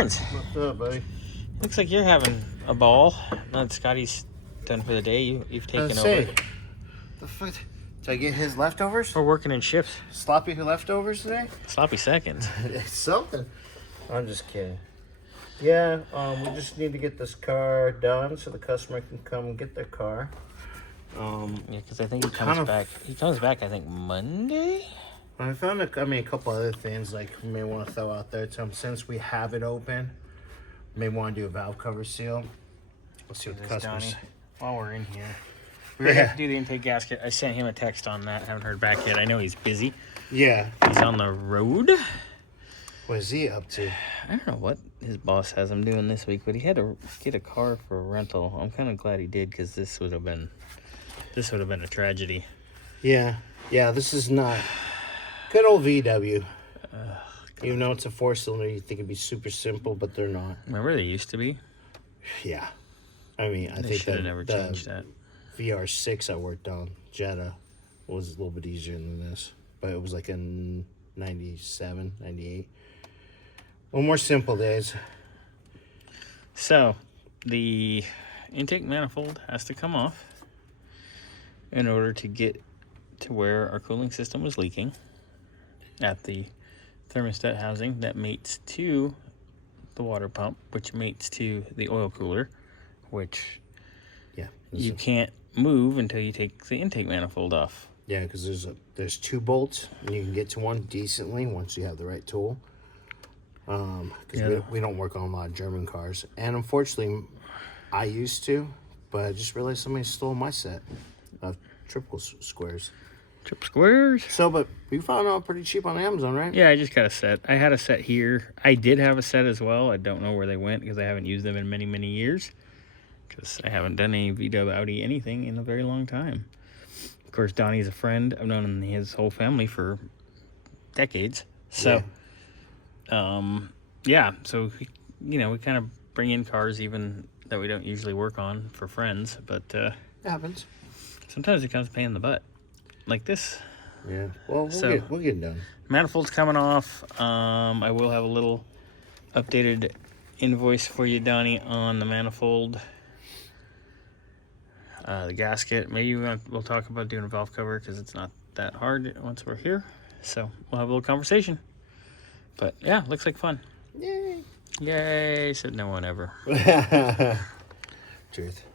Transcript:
Terrence. What's up, buddy? Looks like you're having a ball. Now that Scotty's done for the day, you've taken over. The fuck? Did I get his leftovers? We're working in shifts. Sloppy leftovers today? Sloppy seconds. It's something. I'm just kidding. Yeah, we just need to get this car done so the customer can come and get their car. Yeah, because I think he comes back. He comes back, I think, Monday? I found a couple other things like we may want to throw out there to him since we have it open. May want to do a valve cover seal. Let's see what the customers say. While we're in here, we were going to do the intake gasket. I sent him a text on that. Haven't heard back yet. I know he's busy. Yeah. He's on the road. What is he up to? I don't know what his boss has him doing this week, but he had to get a car for a rental. I'm kind of glad he did because this would have been a tragedy. Yeah. Yeah, this is not good old VW. Even though it's a 4-cylinder, you think it'd be super simple, but they're not. Remember they used to be? Yeah. I mean, I think should have never changed that. VR6 I worked on, Jetta, was a little bit easier than this. But it was like in 97, 98. Well, more simple days. So, the intake manifold has to come off in order to get to where our cooling system was leaking at the thermostat housing that mates to the water pump, which mates to the oil cooler, which you can't move until you take the intake manifold off. Yeah, because there's 2 bolts, and you can get to one decently once you have the right tool. Because we don't work on a lot of German cars. And unfortunately, I used to, but I just realized somebody stole my set of triple squares. Trip squares? So, but we found out pretty cheap on Amazon, right? Yeah, I just got a set. I had a set here. I did have a set as well. I don't know where they went because I haven't used them in many, many years. Because I haven't done any VW Audi anything in a very long time. Of course, Donny's a friend. I've known his whole family for decades. So, so, we kind of bring in cars even that we don't usually work on for friends. But it happens. Sometimes it comes a pain in the butt. Like this. Yeah. Well, we'll get it done. Manifold's coming off. I will have a little updated invoice for you, Donny, on the manifold. The gasket. Maybe we'll talk about doing a valve cover because it's not that hard once we're here. So we'll have a little conversation. But yeah, looks like fun. Yay. Yay, said no one ever. Truth.